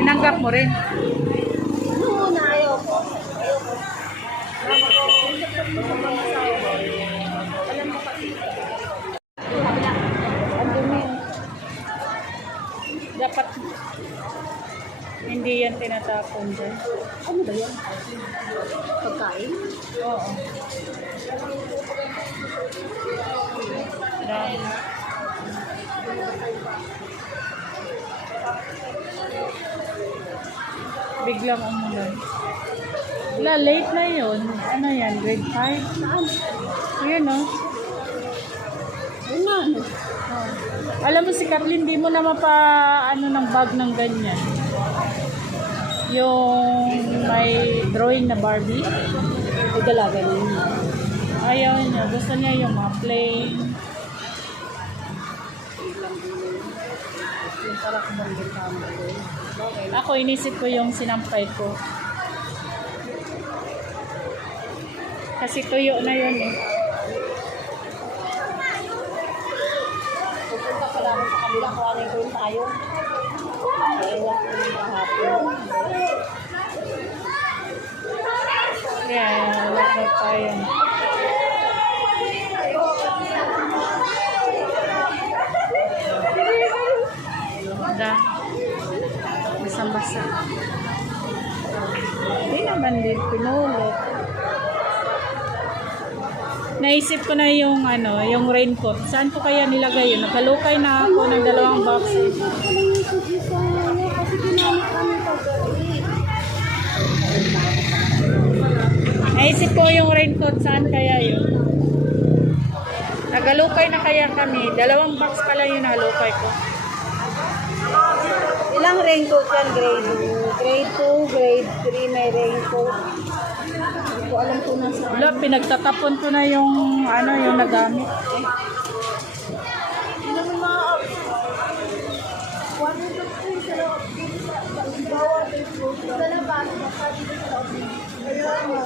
Tinanggap mo rin? Muna, ayoko. Dapat hindi yan tinatapon dyan. Ano ba yan? Pagkain? Oo. Dami. Biglang umulan. Wala, late na yun. Ano yan? Grade 5? Saan? Yun, no? Yun na, ano? Oh. Alam mo si Kathleen, di mo na ano ng bag ng ganyan. Yung may drawing na Barbie. Ay, dalaga yun. Ayaw niya. Gusto niya yung mga plain. Yung parang kumbangin ka mo. Ako inisip ko yung sinampay ko. Kasi tuyo na yun eh. Pupunta pala ako sa kanila kung ano yung doon tayo. Ewan ko yung kahapon. Yeah, wala na tayo. Da. Basang-basa. Hindi naman din pinulot. Naisip ko na yung yung raincoat. Saan ko kaya nilagay yun? Nagkalukay na ako ng 2 box. Kasi ginamit kami pag-gabi. Naisip ko yung raincoat. Saan kaya yun? Nagalukay na kaya kami. 2 box pala yung nalukay ko. Ilang raincoat yan? Grade 2, grade 3 may raincoat. Hindi ko alam kung nasa. Wala, pinagtatapon ko na yung yung nagamit. Hindi naman ma-up. One of the things sa loob dito sa bawat raincoat. Sa labas, baka dito sa loob. Ayun mo.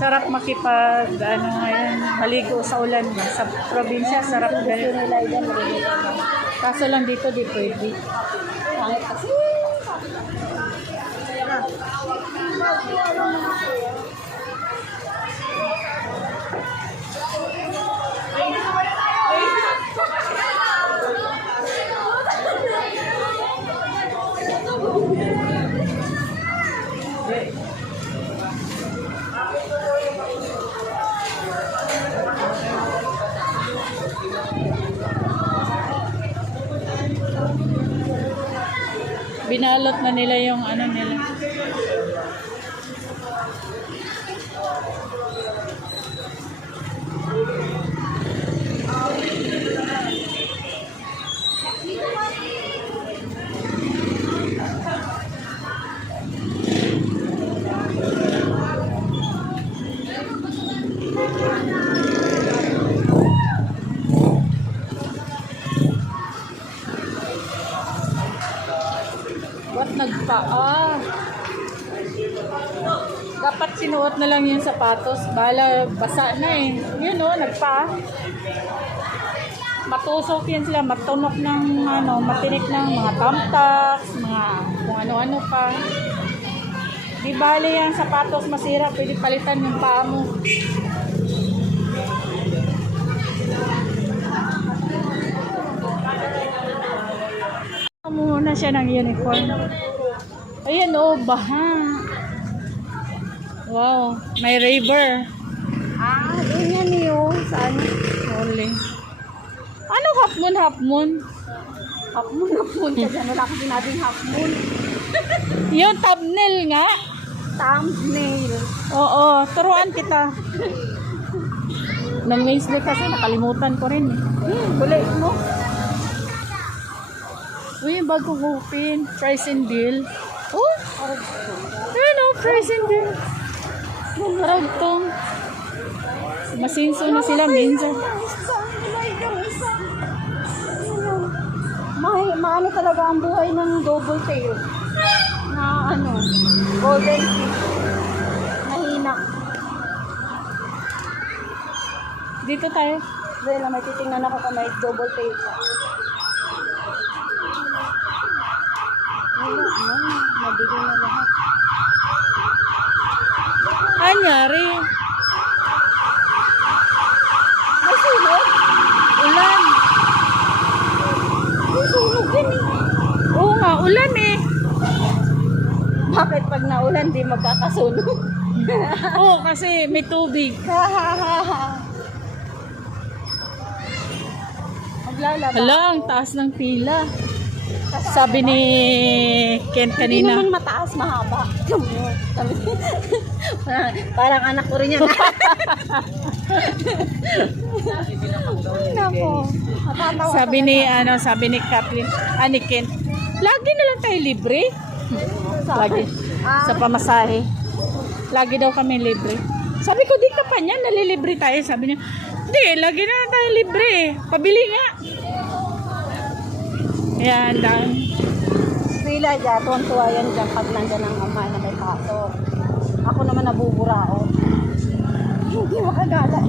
Sarap makipag ngayon, maligo sa ulan ba? Sa probinsya, sarap ganyan. Kaso lang dito, di pwede. Pangit kasi. Binalot na nila yung nila. Ba't nagpaa? Dapat sinuot na lang yung sapatos. Bala, basa na eh. Yun o, nagpaa. Matusok yan sila. Matunok ng matinik ng mga thumbtacks, mga kung ano-ano pa. Di bali yan sapatos masira. Pwede palitan yung paa mo. Muna siya ng uniform. Ayan o, baha. Wow, may river. Ah, yun yan yun. Saan? Holy. Ano half moon? Half moon ka dyan. Wala ko sinabing half moon. Yung thumbnail nga. Thumbnail. Oo, turuan kita. Na-maze kasi nakalimutan ko rin. Kulit mo. Uy, bagong open. Fries and deal. Oh, ano, fries and deal. Maragtong. Masinso na sila minsan. Maano talaga ang buhay ng double tail. Na ano, golden fish. Mahina. Dito tayo. Dahil may titingnan ako kung may double tail pa. Mabigay na lahat. Anyari. May sunog? Ulan. May sunog din eh. Oo nga, ulan eh. Bakit pag naulan di magkakasunog? Oo, kasi may tubig. Maglalaba. Hala, ang taas ng pila. Sabi ni Ken Hindi kanina. naman mataas, mahaba. Parang anak ko rin yan. Ay, nako. Matatawa Sabi talaga. ni sabi ni Kathleen, ni Ken, lagi na lang tayo libre. Lagi. Sa pamasahe. Lagi daw kami libre. Sabi ko, di ka pa niyan, nalilibre tayo. Sabi niya, di, lagi na lang tayo libre. Pabili nga. Yan, dahil. Sila dyan, tuwan-tuwa yan dyan pag nandyan ang ama na may kaso. Ako naman nabuburao. Hindi makagala.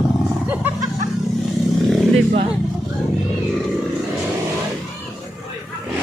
Di ba?